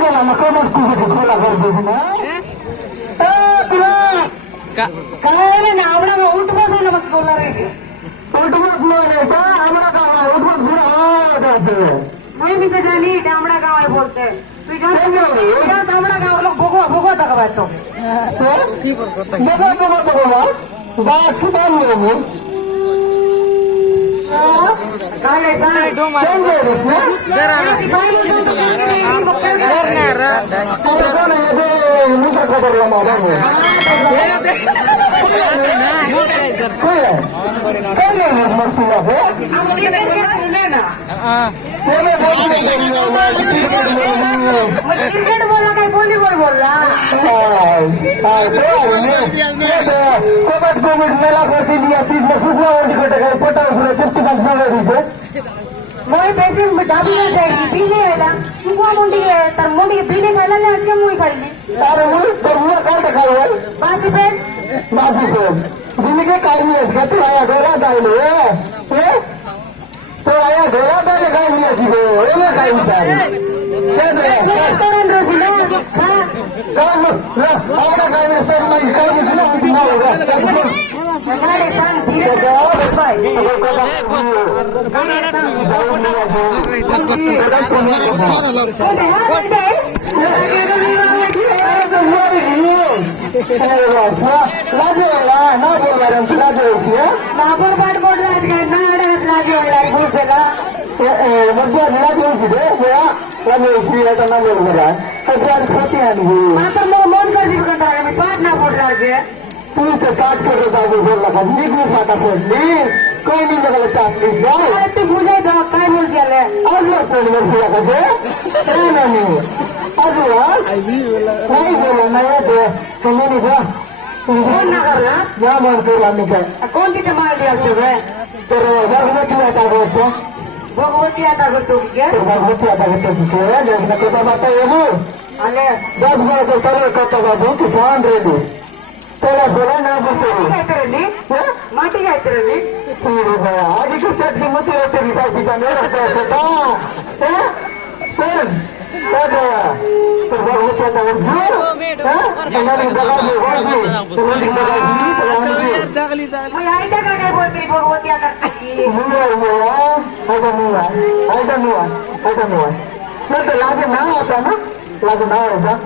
गेला ना कमर खोला कर देती ना काय ना आवडा का उठ बसवलं मस्त बोलला रे उठ बसलो रे का आवडा का उठ बस बुरा हो मैं भी से जानी डामड़ा गाँव है बोलते हैं तुझे डामड़ा गाँव लोग भोगवा भोगवा तक बैठो भोगवा भोगवा भोगवा बात की बात नहीं है काले काले डोंगे इसमें मुझे खबर लगा क्रिकेट बोला काय वॉलीबॉल बोलला कोविड मेला करती दिया चीज में सूचना गए पटा चुप्ती का समय दीजिए वही बेटी डाबी नहीं जाएगी पीने वाला सुबह मुंडी तर मुंडी पीने खाला ले आज के मुंह खाली अरे मुंह तर मुंह काट खाओ बासी पेन जिंदगी काय नहीं है तू आया डोला डाले तो आया डोला डाले काय नहीं है जीवो ये मैं काय नहीं रेस्टोरेंट रोजी ना काम आवड़ा काय में सर मैं काय नहीं सुना उठी ना होगा हमारे संग धीरे जाओ भाई काट कर बोलला निघू फाटा फोडली कोई नहीं बघायला चाकली ते मुले काय बोल गेले अजून फुला कसे नाही अजून काही बोला नाही कमी फोन ना करला या म्हणतो आम्ही काय कोणती ते मारली असतो तर भगवती आता करतो भगवती आता करतो भगवती आता करतो बाता येऊ आणि 10 वर्ष तर करता बाबू किसान रेडी त्याला बोला ना बसतो माटी कायतरली आधी चटणी मध्ये होते विसायची का भगवती आता काय बोलते भगवती आता लागे नाव होता ना लागे नाव होता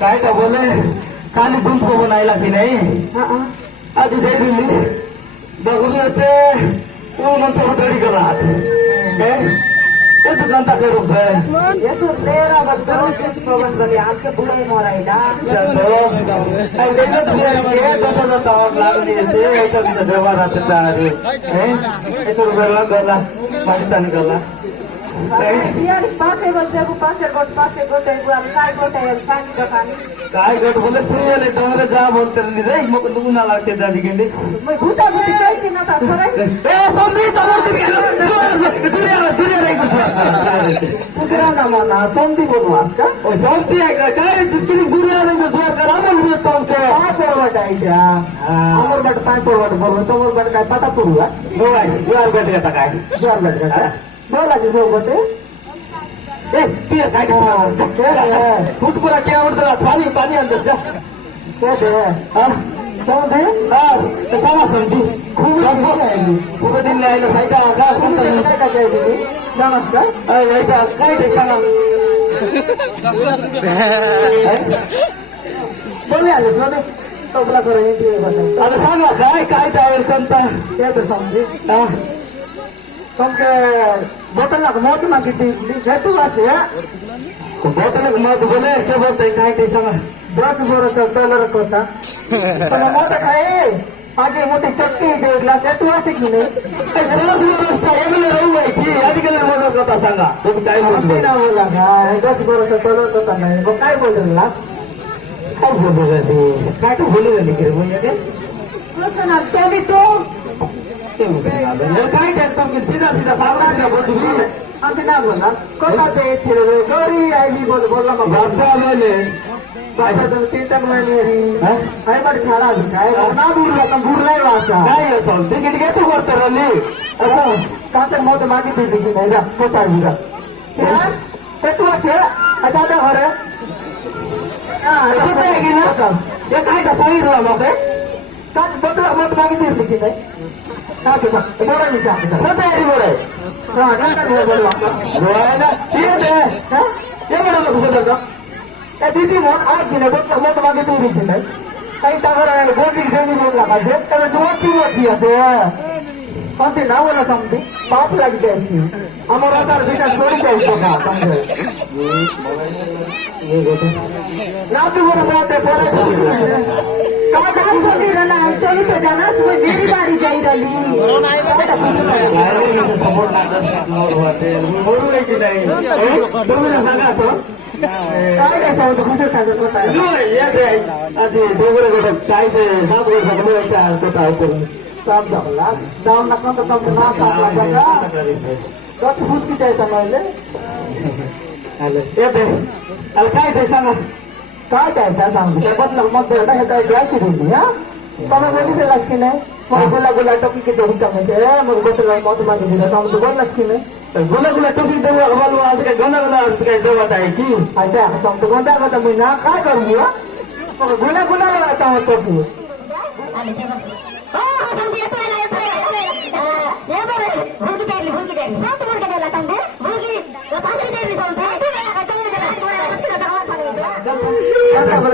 काय का बोले खाली दूध को बनायला की नाही आधी जाईल बघून येते तू म्हणतो तरी करा ते दुकानता के रूप है ये तो तेरा बच्चों के प्रबंध बने आपके बुलाई मोराइला चलो आई देखो तुम्हें ये तो ताव लागली है ऐसा भी व्यवहार आता है ये तो गला पाकिस्तान गला यार पासे बच्चे को पासे गोटे काय गोटे सांग कहानी काय गोट बोले तुझे तोरे जा बोलते रे मग दुगुना लागते दादी गेली मैं भूता भूती काय की ना सरे ए संदी तोर दुनिया रे पुकरा ना माना संदी बोलवास का ओ संदी आहे काय तुझी दुनिया रे द्वार करा बोल तो के आ पोरवट आहे त्या अमर बट काय पोरवट बोल तो बट काय पता पुरुला हो आहे द्वार बट येता काय द्वार बट का बोला जी बोलते ए पिया साइड फुटपुरा क्या उड़ता पानी पानी अंदर जा क्या दे हां समझे sama सन्ती खूब खूब दिन ल्याएर साइड आका नमस्कार एउटा काइटेसँग बोलिहाल्नु सोधे तपाईँलाई गरेर अब सानो काइट आएर त त्यही त सम्झे तुमके बोतल मोटू मागी भेटू আছে बोतल मत बोले के बोलते काइटेसँग 10 वर्ष डलर कोता पण मोठं काय आगे मोठी चक्की देला भेटू আছে की नाही 10 वर्ष एमएलए रहू आहे की आजकाल मोठा कोता सांगा तुम्ही काय बोलले ना बोला काय 10 वर्ष डलर कोता नाही मग काय बोलला काय बोलले ते काय तो बोलले की रे म्हणजे कसं ना त्याने तो काय टेन्शन की सीधा सीधा सामना बोलतो आमचे ना बोला कोता ते फिरवे गौरी आईली बोलला मग बाबा बोले बाबा तर तीन महिने काय बड छाडा काय ना बुरला तर बुरलाय वाचा काय असं तिकीट घेतो करतो रली असं काच मोठ मागितली की नाही रा कोता विरा ते तू आहे आता तर हरे हा असं आहे की ना हे काय का सांगितलं मग का बदला मोठ मागितली की नाही का ते बोरा मी सांगतो कोता आहे बोरा हा नंतर बोलवा बोला ये दे हा ये बोला कुठं त्या दिदी म्हणून आज दिले बघ मोठ मागे तू दिली नाही काही टाकर गोटी घेऊन बोलला पाहिजे तर दोची मोठी आहे कोणते नाव बोला सांगते पाप लागते अशी आम्हाला तर बिना स्टोरी द्यायचो का समजा रात्री बरोबर राहते काय काम झाली ना तरी तर जाणार तुम्ही डेरी बारी जाई राहिली सांगा असं काय काय सांगतो कुठे सांगत होता असे डोंगर काय साफ झाला जाऊन नका तर तुमचं नाव साफ लागला कशी फुसकी जायचं म्हणले येते अरे काय ते सांगा काय काय सांगतो बदल मत हे काय घ्यायची दिली हा તમે બોલી દેલાસ કે નહીં गोला गोला टोपी के देवी का मैं मोर गोटे मत मांगे दिला तो हम तो बोल लस्की में गोला गोला टोपी देवा हमारे आज के गोला गोला के देवा ताई की अच्छा हम तो गोंदा गोंदा मैं ना काय करूंगी गोला गोला लगाता हूं टोपी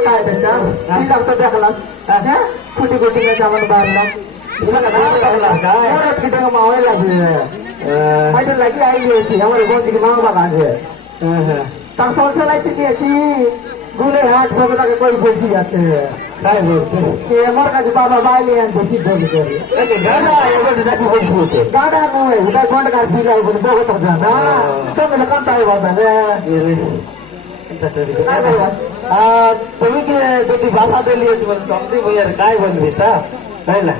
काय त्याच्या देखला कुठे कुठे जाऊन बाहेरला मावे लागले माझ्या लागी आई होती हमारे गोंदी की मांग बागे तब सोच लाइती थी ऐसी गुले हाथ भगला के कोई बेची जाते हैं काय बोलते कि हमारे का बाबा बाइले हैं बेची बोल कर गाना ये बोल जाती बोल सोचे गाना नो है उधर गोंड का सीला बोल बहुत हो जाना तो मैं कंटा है बात है तुम्ही की भाषा दिली समजी भैया काय बनवी पहिला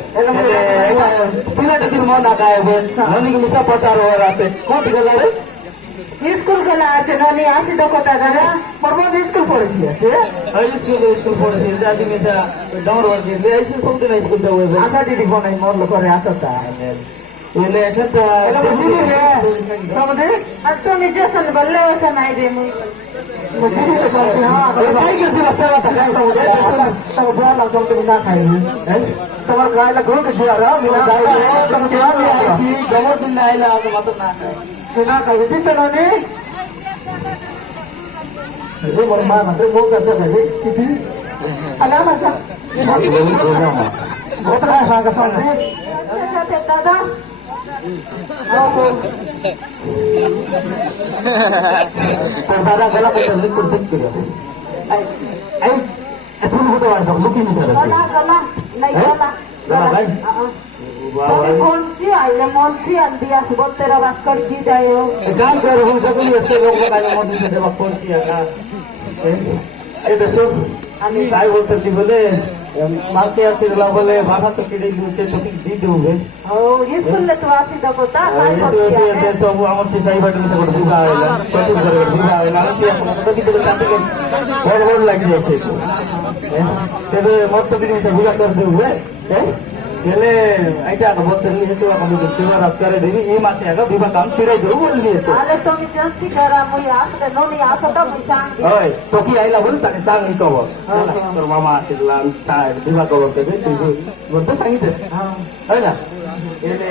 पिला टिफिन मना काय ननी की मिसा पचार हो राते कोण गेला रे स्कूल गेला আছে ননি আসি দেখো দাদা পরবত স্কুল পড়েছি আছে স্কুল পড়েছি দাদি মিসা ডাউন ওয়ার্ড দিয়ে আইছি সবদিন স্কুল যাও আশা দিদি বনাই মোর লোকরে আসতা এলে এটা বুঝলি রে সমঝে আতো নিজেসন বললে ওসা নাই রে মুই मुझे काय करते रस्त्याला आता काय समजे तर बोला समजे ना खाई तुम्हाला गायला घेऊन कशी आला मी जमत दिन आयला आता मात्र ना ना काय चिंता नाही हे मला मा म्हणते बोल करता काय किती आला माझा होत काय सांगा समजे दादा दादा गला पडली कुठे केलं आई आपण कुठे वाटतो लुकिंग गला गला नाही गला कोणची आईले मोलची अंडी असं बोलते रा वाक्कर की जायो काम कर हम सगळी असते लोक काय मोदी मध्ये वाक्करची आहे का ए दसो आम्ही काय बोलतो ती बोले मारते असतील बोले भाषा तो किती दिवसे तो दी देऊगे हो ये स्कूल तो आसी दकोता काय बोलती आहे तो आमची साई बाटली सगळं दिला आला कधी करे दिला आला ते आपण कधी कधी काटे बोल बोल लागली आहे ते मत तो किती बुला कर देऊ यसले आइटाको बच्चाले यस्तो कम्प्युटर सेवा रद्द गरेदेखि यी मान्छेहरूको विवाह काम छिराइदेऊ बोल्ने यस्तो Alas to mi jansi kara mo ya sa no ni asa to mi sang. ओइ टोकी आइला बोल ताने सांग नि कब तर मामा आशीर्ला विवाह कब के त्यो गर्दा सांगिथे हैन यसले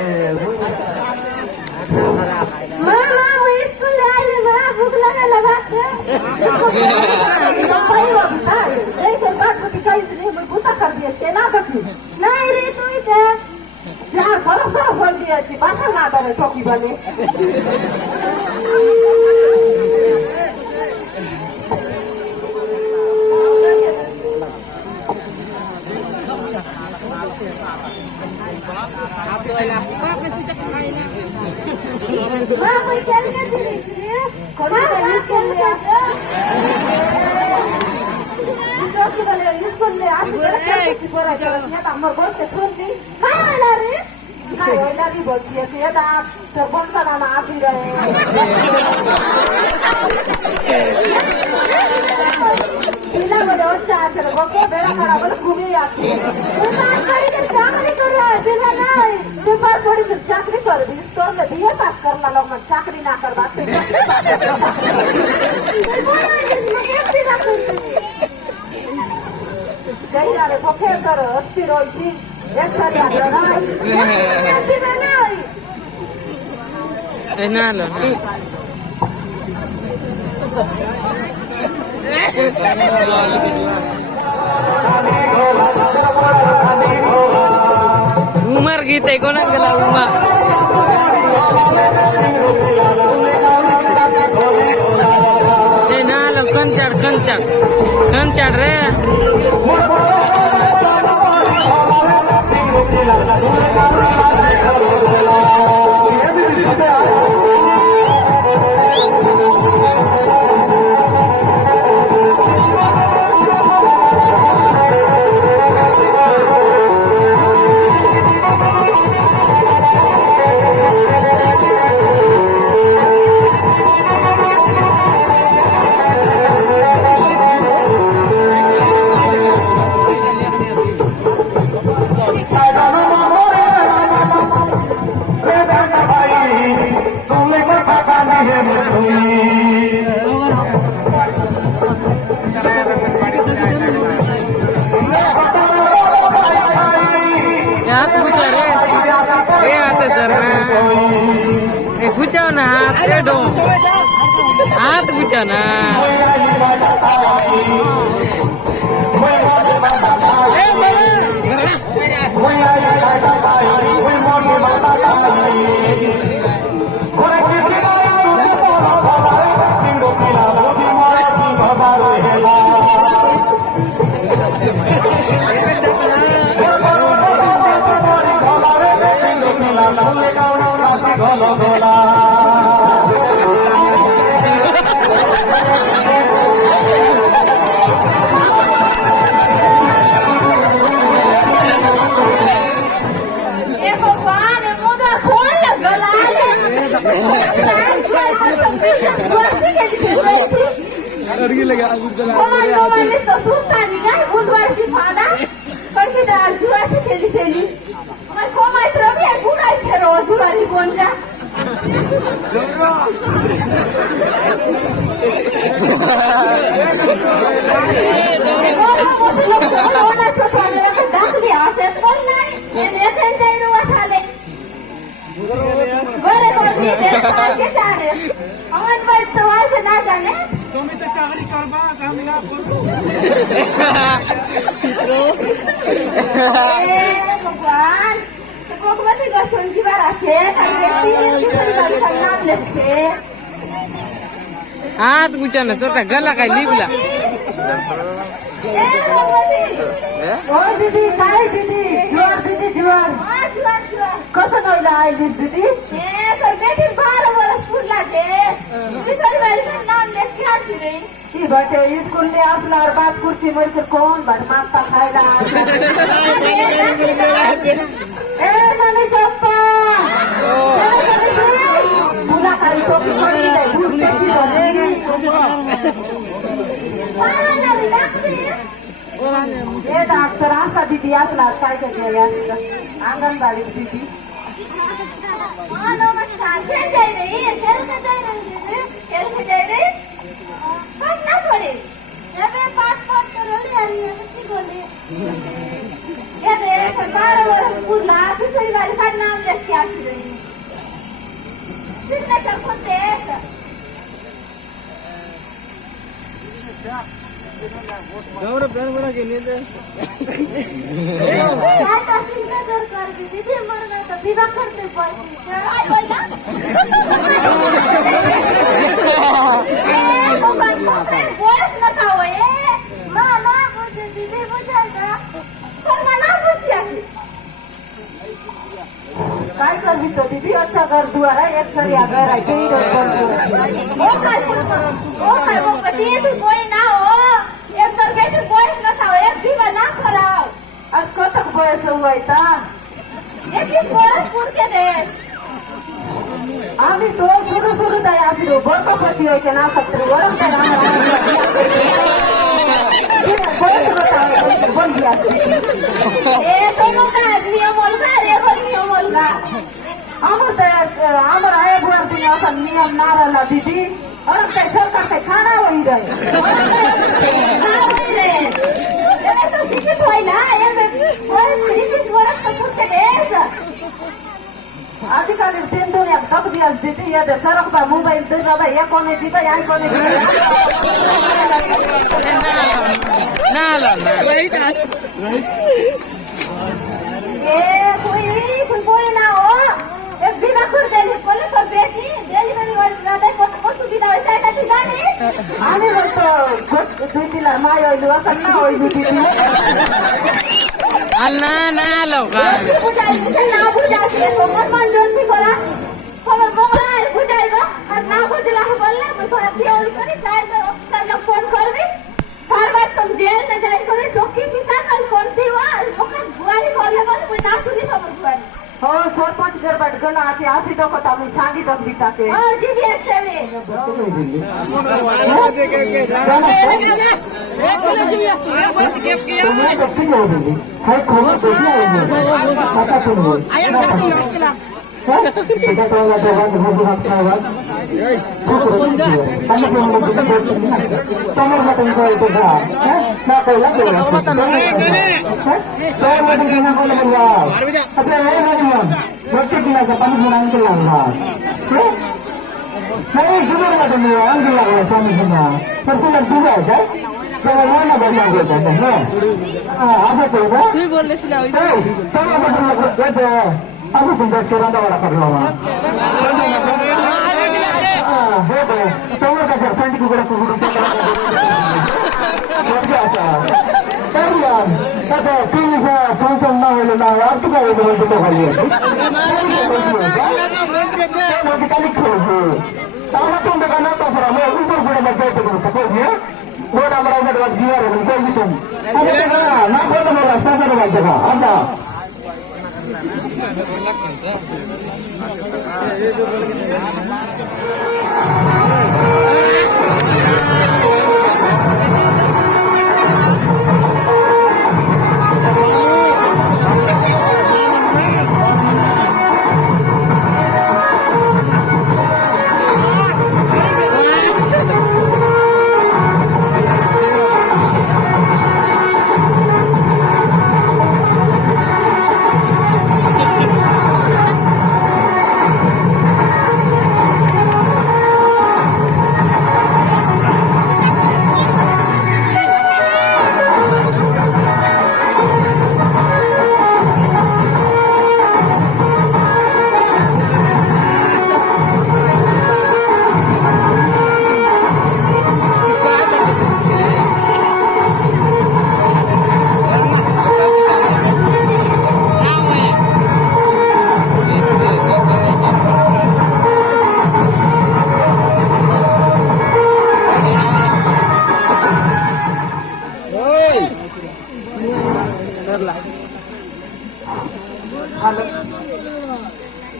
Mama, wo school आले ma भूख लगा के. भाई वो बता. ये तो बात को किसी से नहीं गुस्सा कर दिया सेना बकी. नहीं रे तू इधर. जा सरो बोल दिया थी बात ना करे टोकी वाले. कोई क्या कर रही है? कौन है क्या कर रहा है? टोकी वाले स्कूल में आज के पूरा चला ये तो हमर बोल के सुन ली हां ला रे हां ओला भी बोलती है ये तो आप तो कौन सा नाम आ ही रहे पिला बड़े अच्छा चलो को बेड़ा खड़ा बोल घूमे आती है तो काम करी के चाकरी कर रहा है पिला नहीं तो पास थोड़ी सी चाकरी कर दी स्टोर में दिए पास करना लोग मत चाकरी ना कर बात कहीं ना रे पोखे कर अस्थिर होई थी एक साल याद रहा ना लो umar kita ko nang gala uma na lam kanchar re गुचाओ ना हाथ दो हाथ गुचाओ ना Komando to sultan ni kan unwarsi pada pergi dah jual si keli keli. Mai komai terapi aku nak cero juari bonja. Orang छोटा ने aku dah lihat aset pun naik. Ini sendiri dua kali. Gore boleh deh pakai cari. Aman baik tu aja nak jalan. তুমি তো চাকরি করবা আমি না করব भगवान को कति गर्छन् जीवार আছে नाम लेखे हाथ गुचा ना तो गला का लिबला ए भगवती ओ दीदी काय दीदी जुवार कसं नवला आइली दीदी ए तर बेटी 12 वर्ष पुरला छे तिसरी बारी नाम लेखे आछि रे ती बटे स्कूल में असणार बात कुर्सी मर के कौन बट मास्ता खायला ए नानी चप्पा तुला काही टोपी पडली नाही भूक ए डॉक्टर आशा दीदी दीदी असला काय काय आंगनबाड़ी दीदी नमस्कार खेल जाए रही खेल के जाए रही खेल के जाए रही पढ़ना पड़े पासपोर्ट तो रोली आ रही है किसी को ये देख 12 वर्ष पूरा दूसरी बार का नाम लिख के आती रही सिग्नेचर को देख गौर बेन बड़ा के नींद का सिग्नेचर कर दीदी मरना तो विवाह करते पड़ती आई बोल ना बोल ना खाओ ये मामा मुझे दीदी बुझाएगा पर मना बुझिया काय करवी तो दीदी अच्छा घर दुआर है एक सरिया घर है कहीं वो काय वो पति तू कोई ना हो एक तर बेटी बोल ना खाओ एक विवाह ना कराओ आज कतक बयस हुआ था 21 वर्ष पूर के दे आम्ही तो सुरू तयार आसलो बरं पची होते ना सत्र वरम बोल दिया ए दोनों का नियम होगा रे होल नियम होगा आमर आया बुआर दिन असा नियम ना रहला दीदी और अब काय सरकार काय खाना वही रहे ये तो दिक्कत होई ना ये कोई 21 वर्ष तो पूर के दे अधिकारी दिन दुनिया कब दिया दीदी ये सड़क पर मोबाइल दे बाबा ये कोने दीदा यहाँ कोने ना लो ना ये कोई ना हो एक बिना कर देली बोले तो बेटी डिलीवरी वाली ना दे को सुविधा होता है ठीक है आम्ही म्हणतो दीदीला माय होईल असं ना होईल दीदी ना ना लो का बुझाई ना बुझाई समर मन जोंती करा समर मोगला है बुझाईबा और ना बुझला है बोलले मैं थोड़ा थियोरी करी चाहे तो ऑफिसर को फोन करबी हर बार तुम जेल में जाई करे चौकी पिसा कल कौन थी वा ओका बुआरी करले बोले मैं ना सुनी समर बुआरी हो सरपंच गरबड गला आती आसी डोकत आम्ही सांगितलं दीताके हां जीबीएस सेवे नाही जुगाड तुम्ही अंगी लागला स्वामी सुद्धा तर तुला दुगा आहे काय तेव्हा वाना बदला घेतात असं करू का बोललेस ना असं तुमचा केरांदा वाडा करला हो तेव्हा का सर थंडी कुकडा आता तीन चमचम ना होईल ना अर्थ काय म्हणतो तो खाली खाली खेळू ताला तुम दुकाना तसरा मैं ऊपर पुढे मत जाते करू सपोज ये वो ना मला उधर जीवा रे कोई भी तुम ना कोण मला रस्ता सर वाजता का असा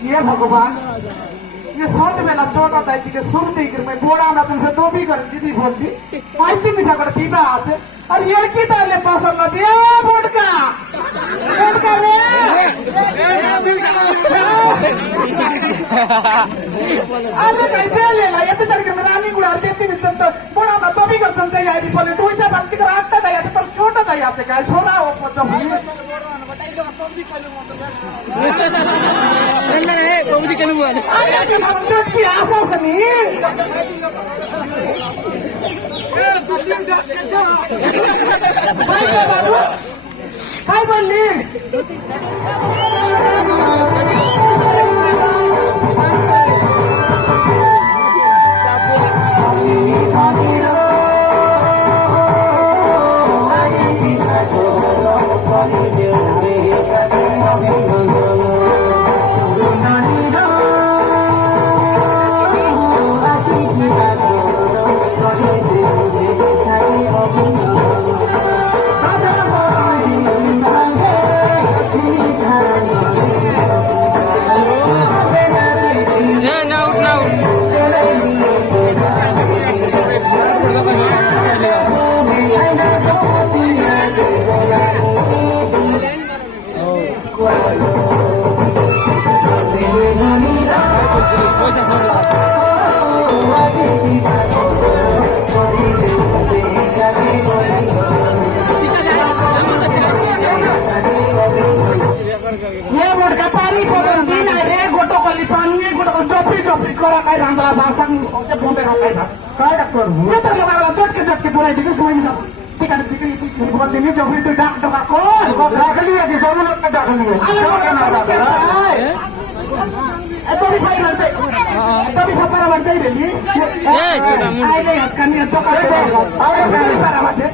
ये भगवान ये सोच में ना चोट होता है कि सुनते ही मैं बोड़ा ना तुमसे तो भी कर जीती बोलती आई थी मिसा कर पीबा आज और ये की ताले पास और ना दिया बोर्ड का वेट कर रहे हैं अरे काही पेलेला येते तरी मी राणी गुडा देते विसंत पण आता तो भी करत चमचा यायची पण तू इथे बाकी कर आत्ता दा याचे पण छोटा दा याचे काय सोना हो मतलब की आशा सनी काय बोलली ये गुटका पानी पकड़ती ना रे गोटो कली पानी ये गोटो चोपड़ी चोपड़ी करा काय रांगला भाषा में सोचे बोंबे रखाई था काय डॉक्टर ये तो लगा वाला चटके चटके पूरा दिखे तुम्हें नहीं सब ठीक है दिखे ये बहुत दिन चोपड़ी तो डाक डका कौन डाक लिया कि सब लोग ने डाक लिया क्या ना डाक ए तो भी सही बनते तो भी सब पर बनते ही बेली आई नहीं हट करनी तो कर दे अरे मेरे पर आते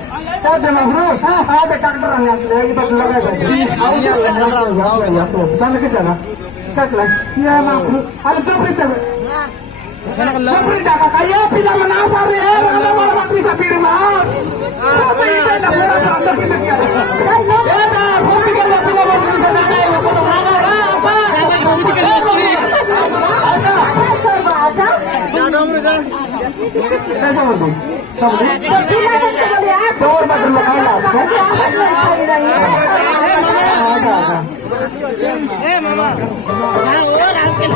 क्या देना ब्रो हां दे डॉक्टर ने ये तो लगा दे जाने के चला कटला ये ना अरे चोपड़ी तब चोपड़ी डाका का ये पिला मना सारे है वाला वाला बाकी सब फिर मार सब ये पहला पूरा अंदर की नहीं है ये ना भूत के लोग बाकी से ना है वो तो भागा कैसा बोल दो बार लगाया मामा और आपके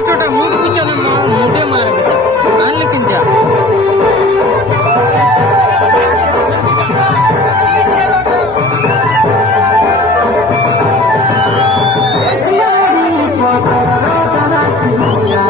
छोटा मूड कुछ मोटे मार बेटा लेकिन क्या Yeah.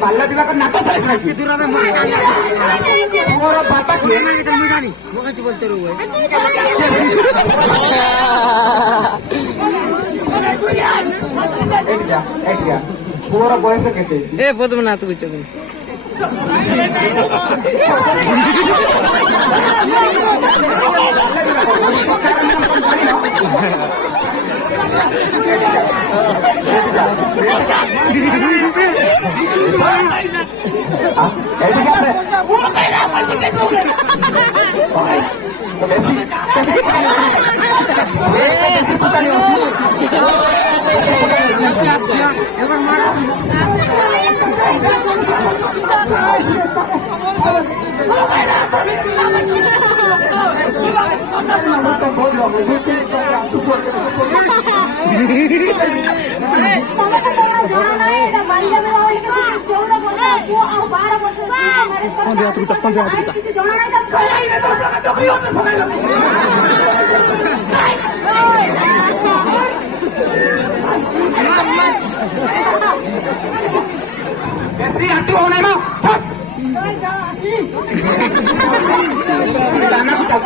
ବାଲ୍ୟ ବିବାହ ନାଟ ମୋର ବାପା ପୁଅର ବୟସ କେତେ? ଏ ପଦ୍ମନାଥ କହୁଛନ୍ତି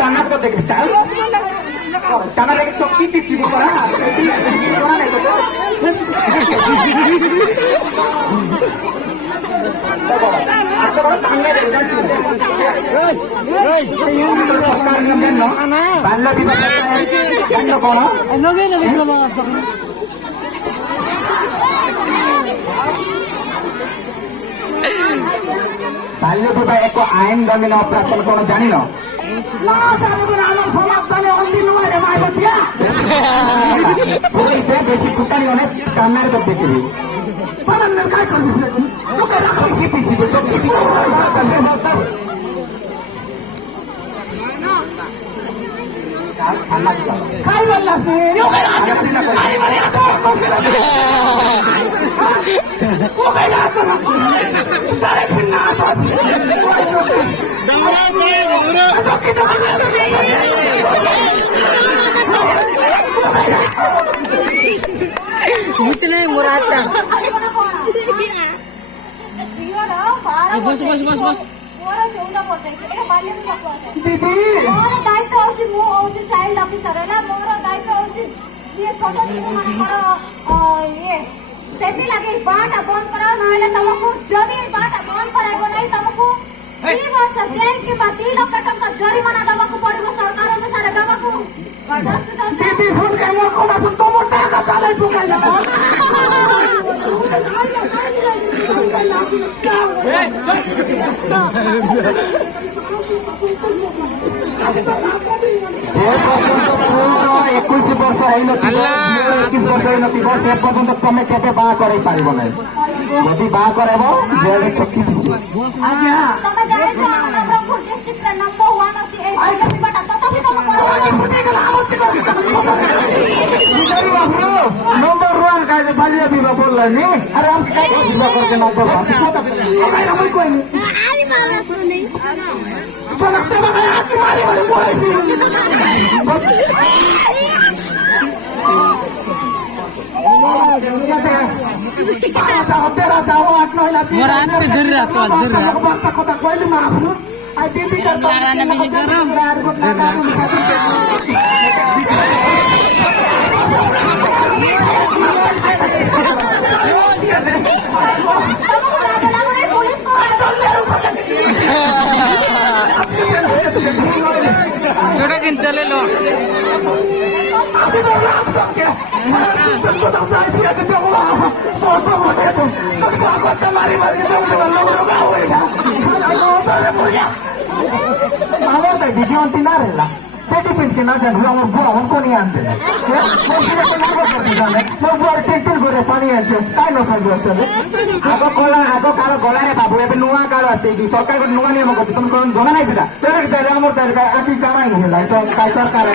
tanah ko dekhe chal chana dekhe chokki ti sibu kora ବାଲ୍ୟ ବିବାହ ଏକ ଆଇନ ଦଣ୍ଡନୀୟ ଅପରାଧ କଣ ଜାଣିନ? ବେଶୀ ଟୁଟାଣି ଗଲେ କାନ୍ନାରେ ତ ଦେଖିବି कुछ नहीं मुराद बस बस बस बस ମୋର 14 ବର୍ଷ ଏଇଟା ବାଲ୍ୟ ବିବାହ ମୋର ଦାୟିତ୍ୱ ହଉଛି ମୁଁ ହଉଛି ଚାଇଲ୍ଡ ଅଫିସର ହେଲା ମୋର ଦାୟିତ୍ୱ ହଉଛି ଯିଏ ଛୋଟ ଶିଶୁମାନଙ୍କର ଇଏ ସେଥିଲାଗି ବାହାଟା ବନ୍ଦ କରାଅ ନହେଲେ ତମକୁ ଯଦି ବାହାଟା ବନ୍ଦ କରାଇବ ନାହିଁ ତମକୁ 2 ବର୍ଷ ଜେଲ କିମ୍ବା 2 ଲକ୍ଷ ଟଙ୍କା ଜରିମାନା ଦେବାକୁ ପଡିବ ସରକାର ଅନୁସାରେ ଦେବାକୁ ଦିଦି ଶୁଣେ ମୋର କଥା ଶୁଣ ତମର ଟାକା ଚାলাই ପକାଇଲା एकुश वर्ष है 21 वर्ष है से पर्यंत तुम केते बाहा कर जदि बाहा करब जेल छक्की दिस तमे जाने छ नवरंगपुर डिस्ट्रिक्ट रे नंबर 1 अछि ए बाल्य विवाह तथापि तुम नंबर 1 का बाल्य विवाह बोल रहे अरे हम करके ना कोई अरे मामा सुनी चलते मारी छोटा किंतल ले लो विज्ञान ना रहा सर्टिफिकेट के ना जान बुआ हमको नहीं आनते बुआ पानी आनছে काय न समझ आग कला आग काल गला रे बाबू ए नुआ काल आसे सरकार को नुआ नियम करते तुम कौन जमा नहीं था तेरे हमर तार आकी कामा नहीं होला सरकार काय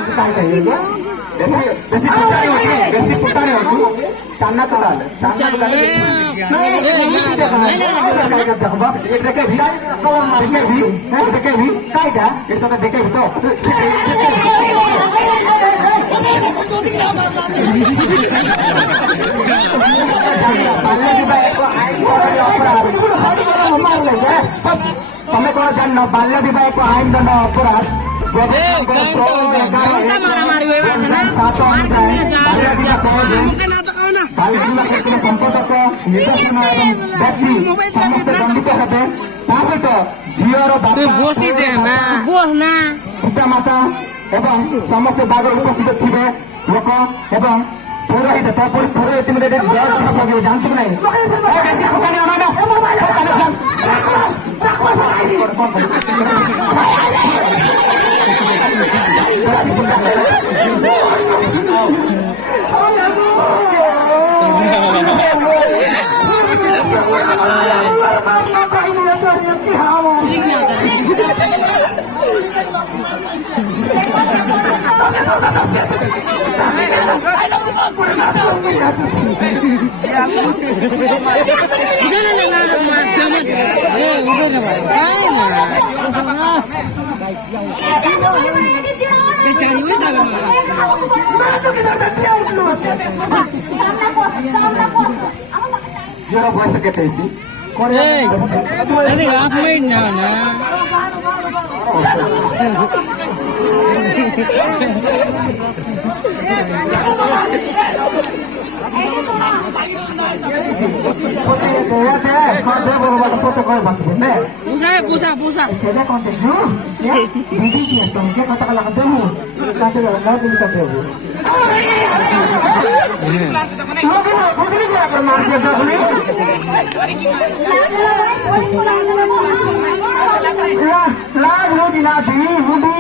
बेसी पुटाने होती चांदा तो डाल चांदा बस एक देखे भी कौन मार के भी देखे भी काय था एक तो देखे भी तो तुम्हें कौन जान बाल्य विवाह को आईन दंड अपराध संपदक निर्देशन व्यक्ति समस्त दंडित हे झीवर पिता माता एवं समस्त बाग उपस्थित थे लोक एवं पुरोहित पुरोहित जानछु कि जीरो बयस के लाज रोजी ना दी मुंडी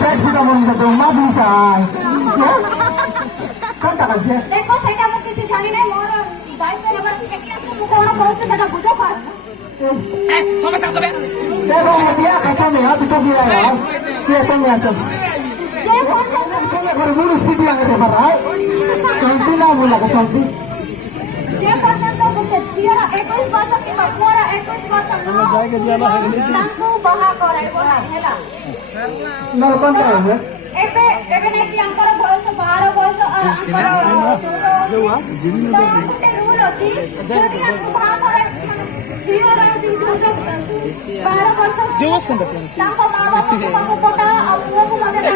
पेट फुटा मन सकते माधु साई कौन तक है देखो सेटा मु किछि जानि नै मोर दायित्व नगर फेकी आसे मु कोन कहउछ सेटा बुझो पा ए सबे देखो मतिया कच्चा में हाथ तो गिरा है ये तो मैं सब जे फोन जाता चले घर मूल स्थिति आ गए पर है कौन ना बोला का सब जे पर्यंत मुके छिरा 21 वर्ष कि मोरा 21 वर्ष न जाएगा जाला तांको बहा कराइबो ना हेला न कौन है एबे नै कि हमर बयस 12 वर्ष गोटे रूल अछि जदि हम बहा करे छिरा जी जो 12 वर्ष तांको मां बाप को पटा